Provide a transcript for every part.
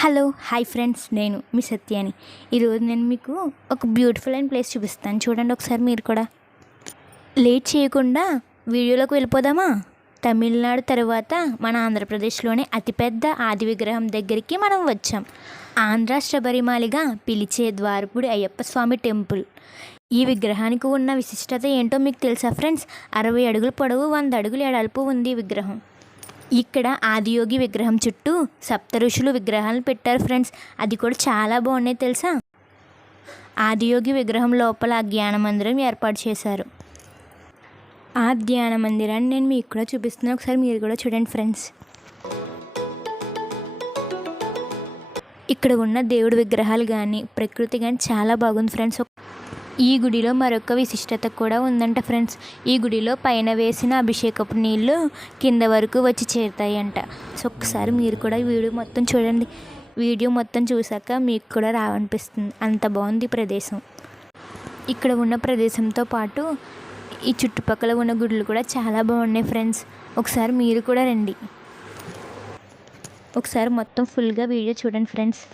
Hello hi friends, నేను మీ సత్యాని. ఈరోజు నేను మీకు ఒక బ్యూటిఫుల్ అయిన ప్లేస్ చూపిస్తాను. చూడండి ఒకసారి మీరు కూడా. లేట్ చేయకుండా వీడియోలోకి వెళ్ళిపోదామా? తమిళనాడు తర్వాత మన ఆంధ్రప్రదేశ్లోనే అతిపెద్ద ఆది విగ్రహం దగ్గరికి మనం వచ్చాం. ఆంధ్ర శబరిమలగా పిలిచే ద్వారపుడి అయ్యప్ప స్వామి టెంపుల్. ఈ విగ్రహానికి ఉన్న విశిష్టత ఏంటో మీకు తెలుసా ఫ్రెండ్స్? 60 అడుగుల పొడవు, 100 అడుగుల ఎడల్పు ఉంది ఈ విగ్రహం. ఇక్కడ ఆదియోగి విగ్రహం చుట్టూ సప్త ఋషులు విగ్రహాలను పెట్టారు ఫ్రెండ్స్. అది కూడా చాలా బాగున్నాయి తెలుసా. ఆదియోగి విగ్రహం లోపల ధ్యాన మందిరం ఏర్పాటు చేశారు. ఆ ధ్యాన మందిరాన్ని నేను మీకు కూడా చూపిస్తున్నాను, ఒకసారి మీరు కూడా చూడండి ఫ్రెండ్స్. ఇక్కడ ఉన్న దేవుడి విగ్రహాలు కానీ ప్రకృతి కానీ చాలా బాగుంది ఫ్రెండ్స్. ఈ గుడిలో మరొక విశిష్టత కూడా ఉందంట ఫ్రెండ్స్. ఈ గుడిలో పైన వేసిన అభిషేకపు నీళ్ళు కింద వరకు వచ్చి చేరుతాయంట. సో ఒకసారి మీరు కూడా వీడియో మొత్తం చూడండి. వీడియో మొత్తం చూసాక మీకు కూడా రావనిపిస్తుంది, అంత బాగుంది ప్రదేశం. ఇక్కడ ఉన్న ప్రదేశంతో పాటు ఈ చుట్టుపక్కల ఉన్న గుడులు కూడా చాలా బాగున్నాయి ఫ్రెండ్స్. ఒకసారి మీరు కూడా రండి. ఒకసారి మొత్తం ఫుల్గా వీడియో చూడండి ఫ్రెండ్స్.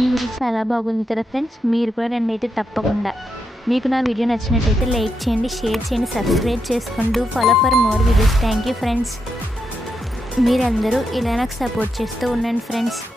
ఈ వీడియో చాలా బాగుంది కదా ఫ్రెండ్స్. మీరు కూడా రండి అయితే తప్పకుండా. మీకు నా వీడియో నచ్చినట్టయితే లైక్ చేయండి, షేర్ చేయండి, సబ్స్క్రైబ్ చేసుకోండి. Follow for more videos. Thank you friends. మీరందరూ ఇలా నాకు సపోర్ట్ చేస్తూ ఉండండి ఫ్రెండ్స్.